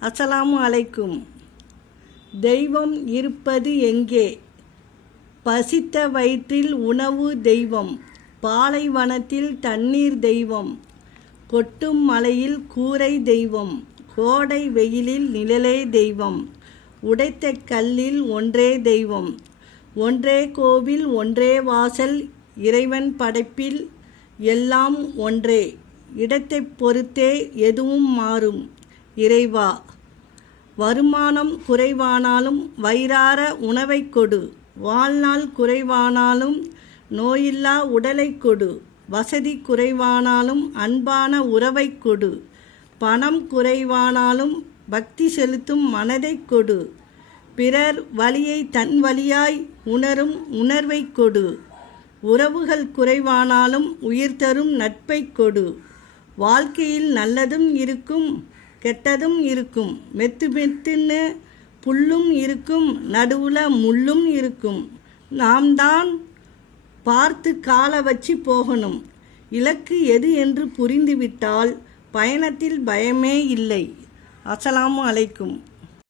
அஸ்ஸலாமு அலைக்கும். தெய்வம் இருப்பது எங்கே? பசித்த வயிற்றில் உணவு தெய்வம், பாலைவனத்தில் தண்ணீர் தெய்வம், கொட்டும் மலையில் கூரை தெய்வம், கோடை வெயிலில் நிழலே தெய்வம், உடைத்த கல்லில் ஒன்றே தெய்வம், ஒன்றே கோவில் ஒன்றே வாசல், இறைவன் படைப்பில் எல்லாம் ஒன்றே, இடத்தைப் பொறுத்தே எதுவும் மாறும். இறைவா, வருமானம் குறைவானாலும் வயிறார உணவைக் கொடு, வாழ்நாள் குறைவானாலும் நோயில்லா உடலைக் கொடு, வசதி குறைவானாலும் அன்பான உறவைக் கொடு, பணம் குறைவானாலும் பக்தி செலுத்தும் மனதைக் கொடு, பிறர் வலியை தன் வலியாய் உணரும் உணர்வைக் கொடு, உறவுகள் குறைவானாலும் உயிர் தரும் நட்பைக் கொடு, வாழ்க்கையில் நல்லதும் இருக்கும் கெட்டதும் இருக்கும், மெத்து மெத்துன்னு புல்லும் இருக்கும், நடுவில் முள்ளும் இருக்கும், நாம் தான் பார்த்து காலை வச்சு போகணும். இலக்கு எது என்று புரிந்துவிட்டால் பயணத்தில் பயமே இல்லை. அஸ்ஸலாமு அலைக்கும்.